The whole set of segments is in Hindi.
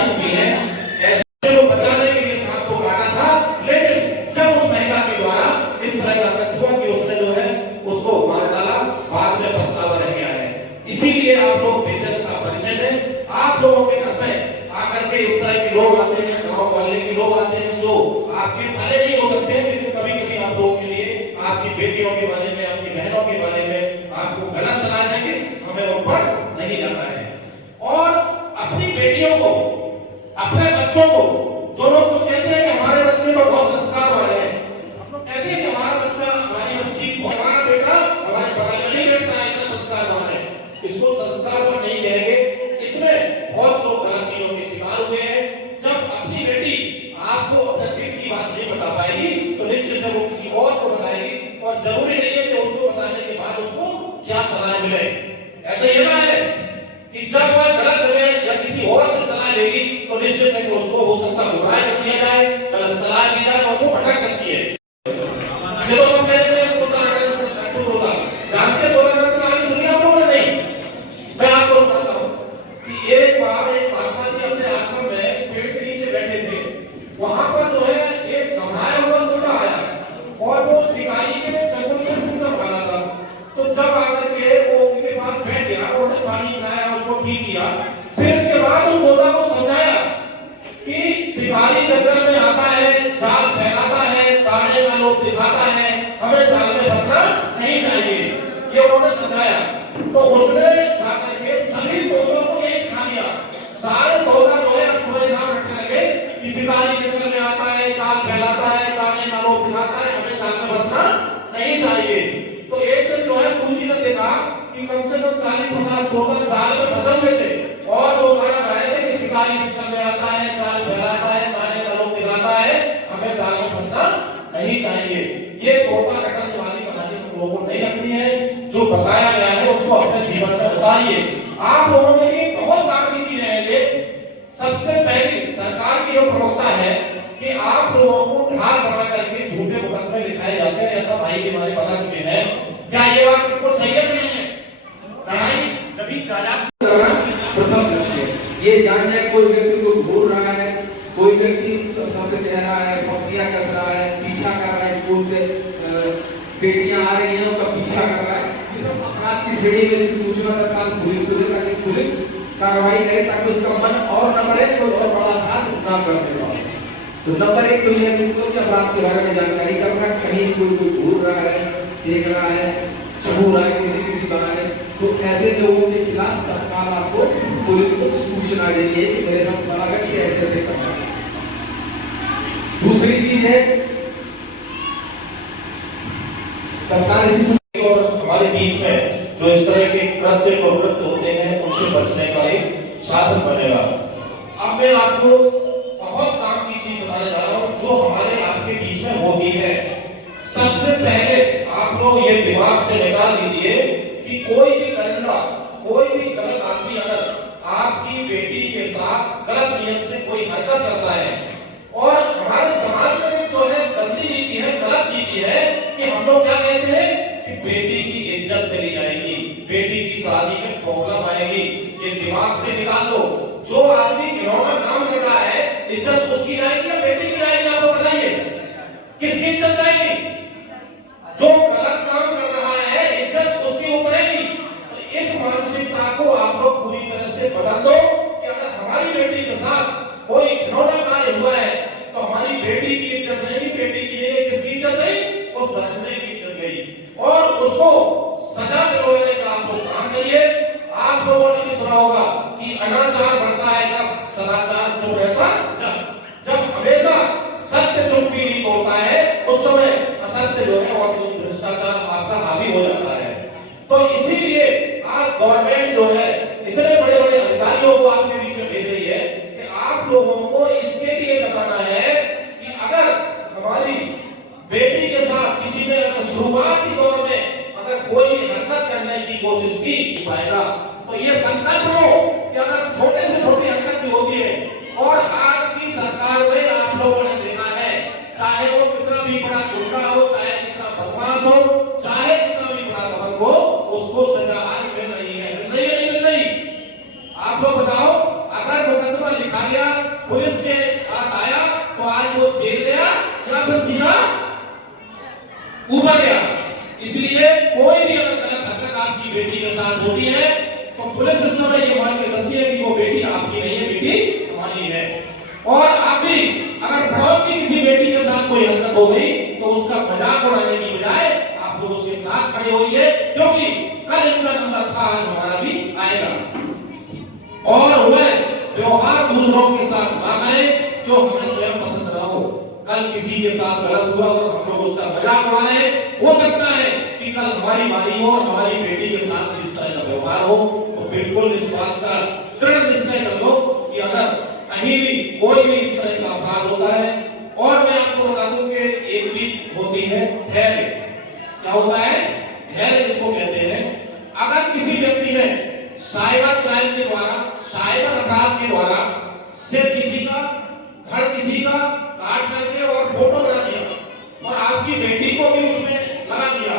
जा चुकी है। ऐसे को बचाने के लिए सांप को काटा था, लेकिन जब उस महिला के द्वारा इस तरह का तथ्य हुआ कि उसने जो है उसको मार डाला, बाद में पछतावा रह गया है। इसीलिए आप लोग पेशेंस का परिचय दें। आप लोगों के घर में आकर के इस तरह के लोग आते हैं, गाँव वाले के लोग आते हैं जो आपके भले नहीं हो सकते हैं, लेकिन कभी कभी आप लोगों के लिए आपकी बेटियों के बारे में, आपकी बहनों के बारे में आपको गलत सलाह देंगे, हमें उन पर नहीं जाना है। और अपनी बेटियों को, अपने बच्चों को, जो लोग कुछ कहते हैं कि हमारे बच्चे तो बहुत संस्कार वाले हैं, कहते हैं कि हमारा बच्चा, हमारी बच्ची, हमारा बेटा हमारे बगल में नहीं बैठता है, इतना संस्कार वाला है, इसको संस्कार पर नहीं कहेंगे। इसमें बहुत लोग गलत चीजों के शिकार हुए हैं। जब अपनी बेटी आपको अपने दिल की बात नहीं बता पाएगी तो निश्चित है वो किसी और को बताएगी, और जरूरी नहीं है कि उसको बताने के बाद उसको क्या सलाह मिले। ऐसा ये ना है कि जब वह गलत जगह या किसी और से सलाह लेगी तो निश्चित है कि उसको हो सकता है गुमराह कर दिया जाए, गलत सलाह दी जाए और वो भटक सकती है। चलो हम कहते हैं जानते बोला करते आगे सुनिए आप लोगों ने नहीं। मैं आपको बताता हूँ कि एक बार एक महात्मा जी अपने आश्रम में पेड़ के नीचे बैठे थे। वहां पर जो है एक घबराया हुआ तोता आया और वो शिकारी के चंगुल से छूटकर भागा था। तो जब आकर के वो उनके पास बैठ गया, उन्होंने पानी पिलाया, उसको ठीक किया, फिर इसके बाद उस तोता को समझाया कि शिकारी जंगल में आता है, जाल फैलाता है, ताने का लोभ दिखाता है, हमें जाल में फंसना नहीं चाहिए, ये उन्होंने समझाया। तो उसने जाकर के सभी तोतों को यही सिखा दिया। सारे तोता जो है सुबह शाम रखने लगे कि शिकारी जंगल में आता है, जाल फैलाता है, ताने का लोभ दिखाता है, हमें जाल में फंसना नहीं चाहिए। तो एक दिन जो है दूसरी ने देखा कि कम से कम 40-50 तोता जाल में फंसे हुए थे और वो गाना गा रहे थे कि शिकारी जंगल में आता है, जाल फैलाता है, ताने का लोभ दिखाता है, हमें जाल में फंसना नहीं चाहिए। ये तोता कटने वाली कहानी हम लोगों को नहीं रखनी है। जो बताया गया है उसको अपने जीवन में उतारिए। आप लोगों के लिए बहुत काम की चीजें हैं ये। सबसे पहली सरकार की जो प्रवक्ता है कि आप लोगों को ढाल बना करके झूठे मुकदमे लिखाए जाते हैं, ऐसा भाई के हमारे पता चुके हैं। क्या ये बात बिल्कुल सही है नहीं है? कभी प्रथम लक्ष्य ये जान जाए कोई व्यक्ति को घूर रहा है, कोई व्यक्ति शब्द कह रहा है, पंक्तियां कस रहा है, पीछा कर रहा है, स्कूल से बेटियां आ रही हैं उनका पीछा कर रहा है, ये सब अपराध की श्रेणी में इसकी सूचना तत्काल पुलिस को दे ताकि पुलिस कार्रवाई करे, ताकि उसका मन और न बढ़े, कोई और बड़ा अपराध ना करने पाए। तो नंबर 1 तो यह बिल्कुल कि अपराध के बारे में जानकारी करना, कहीं कोई घूर रहा है, देख रहा है, छू रहा है किसी बनाने, तो ऐसे लोगों के खिलाफ तत्काल आपको पुलिस को सूचना देनी है कि मेरे साथ बड़ा कि ऐसे ऐसे करना है। दूसरी चीज है और हमारे बीच में जो इस तरह के कृत्य प्रवृत्त होते हैं उनसे बचने का एक साधन बनेगा। अब मैं आपको बहुत काम की चीज बताने जा रहा हूँ जो हमारे आपके बीच में होती है। सबसे पहले आप लोग ये दिमाग से निकाल दीजिए कि कोई भी दरिंदा, कोई भी गलत आदमी अगर आपकी बेटी के साथ गलत नियत से कोई हरकत करता है, और हमारे समाज में जो है गंदी नीति है, गलत नीति है कि हम लोग क्या कहते हैं कि बेटी की इज्जत चली जाएगी, बेटी की शादी में प्रॉब्लम आएगी। ये दिमाग से निकाल दो। जो आदमी घिनौना काम कर रहा है, इज्जत उसकी जाएगी या बेटी की जाएगी? आपको बताइए किसकी इज्जत जाएगी? जो गलत काम कर रहा है इज्जत उसकी उतरेगी। तो इस मानसिकता को आप लोग पूरी तरह से बदल दो कि अगर हमारी बेटी के साथ कोई घिनौना कार्य हुआ है तो हमारी बेटी की इज्जत नहीं, बेटी की नहीं, किसकी इज्जत गई? उस दरिंदे की इज्जत गई। और उसको सजा दिलवाने का आप लोग काम करिए। आप लोगों ने भी सुना होगा कि अनाचार बढ़ता है कब? सदाचार चुप रहता जब हमेशा सत्य चुप भी नहीं होता है, उस समय असत्य जो है वो भ्रष्टाचार आपका हावी हो जाता है। तो इसीलिए आज गवर्नमेंट जो है इतने बड़े बड़े अधिकारियों को आपके बीच में भेज रही है कि आप लोगों को इसके लिए बताना है कि अगर हमारी बेटी के साथ किसी ने अगर शुरुआती दौर में अगर कोई भी हरकत करने की कोशिश की पाएगा, तो ये संकल्प लो कि अगर छोटे से छोटी हरकत भी होती है, और आज की सरकार में आप लोगों ने देखा है, चाहे वो कितना भी बड़ा गुंडा हो, चाहे कितना बदमाश हो, चाहे कितना भी बड़ा दबंग हो, उसको सजा आज मिल रही है। मिल रही है नहीं मिल रही? आप लोग बताओ। दूसरों के साथ ना करें जो हमें स्वयं पसंद ना हो। कल किसी के साथ गलत हुआ और हम लोग उसका मजाक उड़ा रहे हैं, हो सकता है कि कल हमारी माली हो और हमारी बेटी के साथ इस तरह का व्यवहार हो। तो बिल्कुल इस बात का दृढ़ निश्चय कर लो कि अगर कहीं भी कोई भी इस तरह का अपराध होता है, और मैं आपको बता दूं कि एक चीज होती है धैर्य। क्या होता है? धैर्य जिसको कहते हैं। अगर किसी व्यक्ति ने साइबर क्राइम के द्वारा, साइबर अपराध के द्वारा सिर किसी का, धड़ किसी का काट करके और फोटो बना दिया और आपकी बेटी को भी उसमें लगा दिया,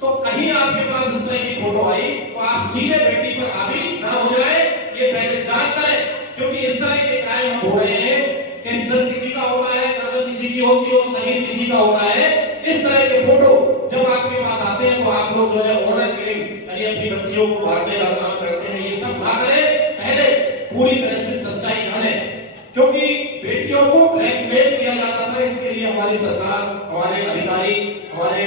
तो कहीं आपके पास इस तरह की फोटो आई तो आप सीधे बेटी पर हावी ना हो जाए, ये पहले जांच करें। क्योंकि इस तरह के क्राइम हो रहे हैं कि सिर किसी का हो रहा है, गर्दन किसी की होती है, शरीर किसी का हो रहा है। इस तरह के फोटो जब आपके पास आते हैं तो आप लोग जो है ऑनर किलिंग यानी अपनी बच्चियों को मारने का काम करते हैं। ये सब ना करें, पहले पूरी तरह से सच्चाई जानें। क्योंकि बेटियों को ब्लैकमेल किया जाता था, इसके लिए हमारी सरकार, हमारे अधिकारी, हमारे